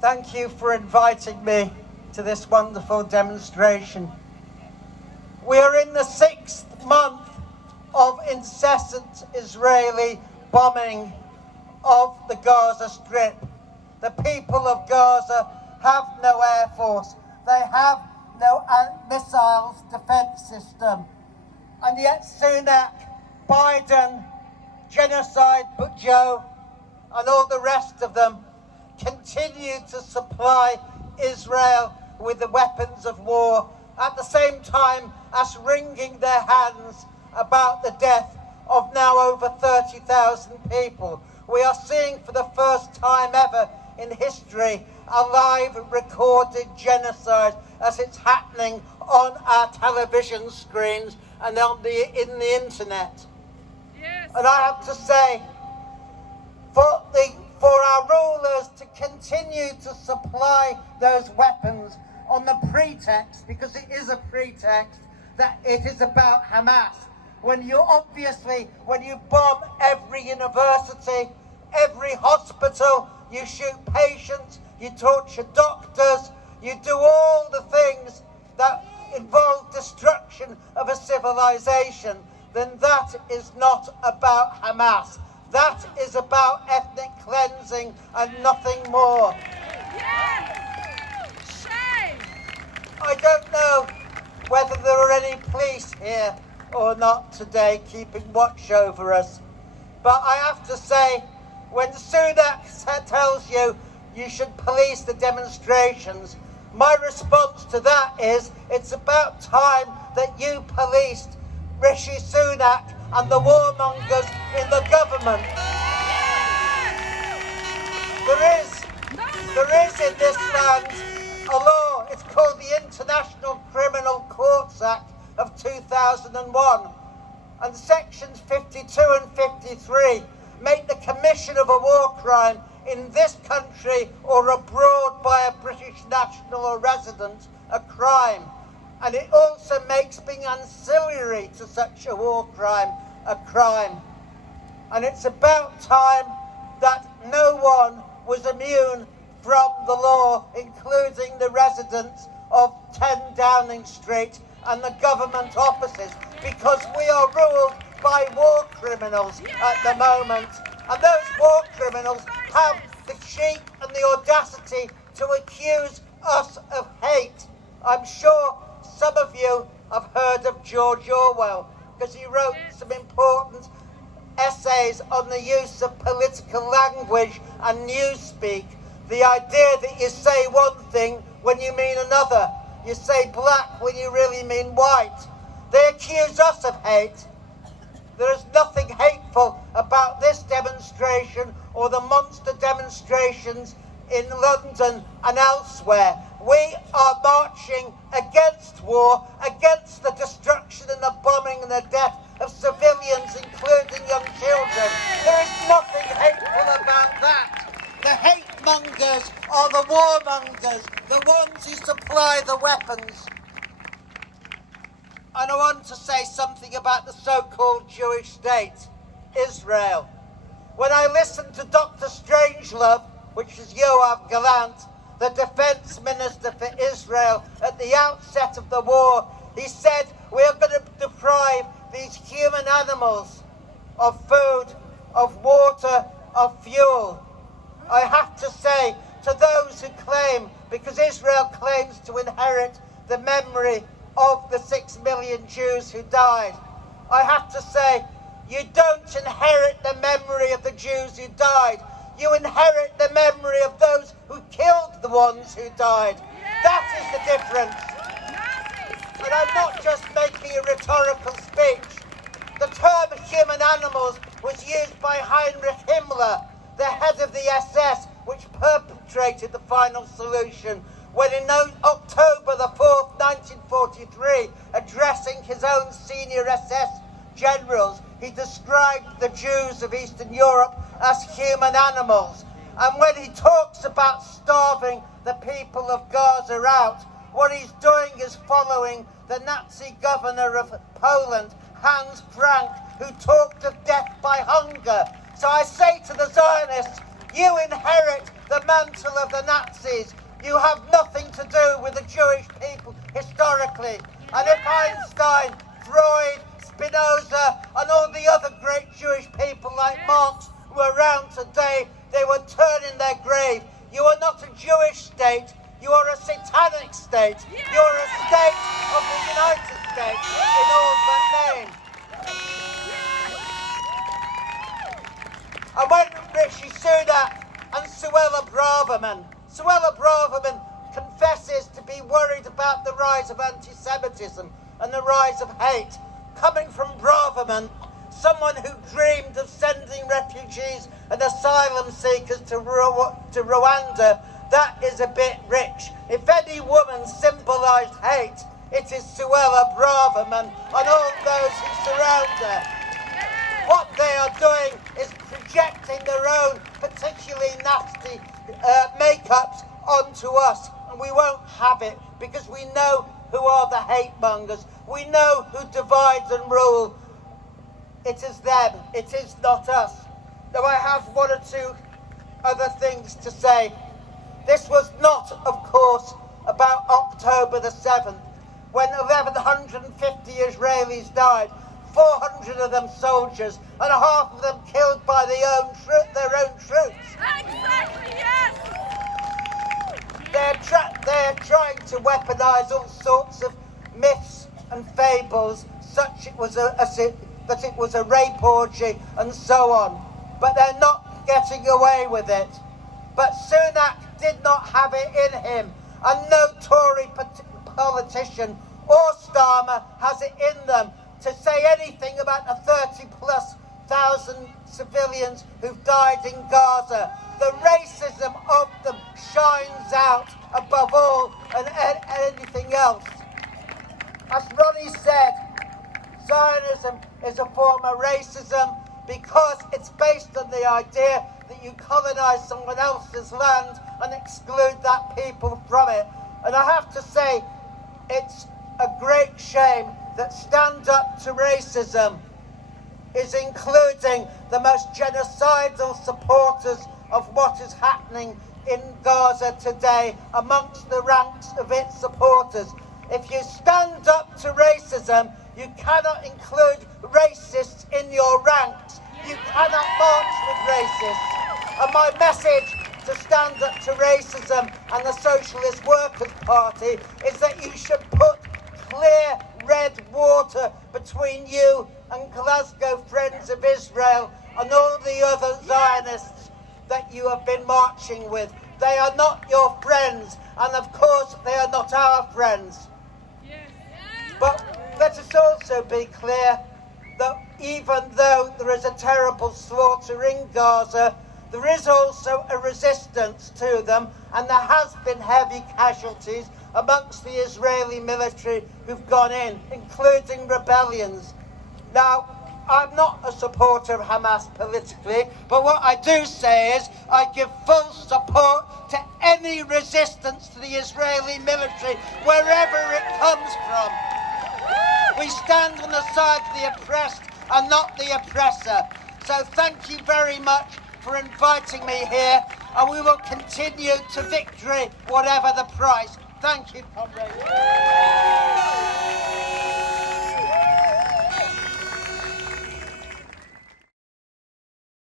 thank you for inviting me to this wonderful demonstration. We are in the 6th month of incessant Israeli bombing of the Gaza Strip. The people of Gaza have no air force. They have no missiles defense system. And yet Sunak, Biden, Genocide Joe, and all the rest of them continue to supply Israel with the weapons of war, at the same time as wringing their hands about the death of now over 30,000 people. We are seeing for the first time ever in history a live recorded genocide as it's happening on our television screens and in the internet. Yes. And I have to say, for our rulers to continue to supply those weapons on the pretext, because it is a pretext, that it is about Hamas. When you bomb every university, every hospital, you shoot patients, you torture doctors, you do all the things that involve destruction of a civilization, then that is not about Hamas. That is about ethnic cleansing and nothing more. Yes! Shame! I don't know whether there are any police here or not today keeping watch over us, but I have to say, when Sunak tells you you should police the demonstrations, my response to that is, it's about time that you policed Rishi Sunak and the warmongers in the government. There is in this land a law, it's called the International Criminal Courts Act of 2001, and sections 52 and 53 make the commission of a war crime in this country or abroad by a British national or resident a crime. And it also makes being ancillary to such a war crime a crime. And it's about time that no one was immune from the law, including the residents of 10 Downing Street and the government offices, because we are ruled by war criminals at the moment. And those war criminals have the cheek and the audacity to accuse us of hate. I'm sure some of you have heard of George Orwell, because he wrote some important essays on the use of political language and newspeak. The idea that you say one thing when you mean another. You say black when you really mean white. They accuse us of hate. There is nothing hateful about this demonstration or the monster demonstrations in London and elsewhere. We are marching against war, against the destruction and the bombing and the death of civilians, including young children. There is nothing hateful about that. The hate mongers are the warmongers, the ones who supply the weapons. And I want to say something about the so-called Jewish state, Israel. When I listened to Dr. Strangelove, which is Yoav Gallant, the defense minister for Israel, at the outset of the war, he said, we are going to deprive these human animals of food, of water, of fuel. I have to say to those who claim, because Israel claims to inherit the memory of the 6 million Jews who died, I have to say, you don't inherit the memory of the Jews who died. You inherit the memory of those who killed the ones who died. That is the difference. And I'm not just making a rhetorical speech. The term human animals was used by Heinrich Himmler, the head of the SS, which perpetrated the final solution, when in October the 4th, 1943, addressing his own senior SS generals, he described the Jews of Eastern Europe as human animals. And when he talks about starving the people of Gaza out, what he's doing is following the Nazi governor of Poland, Hans Frank, who talked of death by hunger. So I say to the Zionists, you inherit the the mantle of the Nazis. You have nothing to do with the Jewish people historically. And if Einstein, Freud, Spinoza, and all the other great Jewish people like Marx were around today, they would turn in their grave. You are not a Jewish state. You are a satanic state. You are a state of the United States in all but name. And when Rishi Sunak and Suella Braverman confesses to be worried about the rise of anti-Semitism and the rise of hate, coming from Braverman, someone who dreamed of sending refugees and asylum seekers to Rwanda, that is a bit rich. If any woman symbolised hate, it is Suella Braverman and all those who surround her. What they are doing is projecting their own particularly nasty makeups onto us, and we won't have it because we know who are the hate mongers. We know who divides and rule. It is them. It is not us. Now I have one or two other things to say. This was not, of course, about October the 7th, when 1,150 Israelis died, 400 of them soldiers, and half of them killed by their own troops. Exactly, yes! They're trying to weaponise all sorts of myths and fables, such that it was a rape orgy and so on. But they're not getting away with it. But Sunak did not have it in him, and no Tory politician or Starmer has it in them to say anything about the 30,000+ civilians who've died in Gaza. The racism of them shines out above all and anything else. As Ronnie said, Zionism is a form of racism because it's based on the idea that you colonise someone else's land and exclude that people from it. And I have to say, it's a great shame that Stand Up to Racism is including the most genocidal supporters of what is happening in Gaza today amongst the ranks of its supporters. If you stand up to racism, you cannot include racists in your ranks. You cannot march with racists. And my message to Stand Up to Racism and the Socialist Workers' Party is that you should put clear red water between you and Glasgow Friends of Israel and all the other Zionists that you have been marching with. They are not your friends, and of course they are not our friends. But let us also be clear that even though there is a terrible slaughter in Gaza, there is also a resistance to them, and there has been heavy casualties amongst the Israeli military who've gone in, including rebellions. Now, I'm not a supporter of Hamas politically, but what I do say is I give full support to any resistance to the Israeli military, wherever it comes from. We stand on the side of the oppressed and not the oppressor. So thank you very much for inviting me here, and we will continue to victory, whatever the price. Thank you, comrades.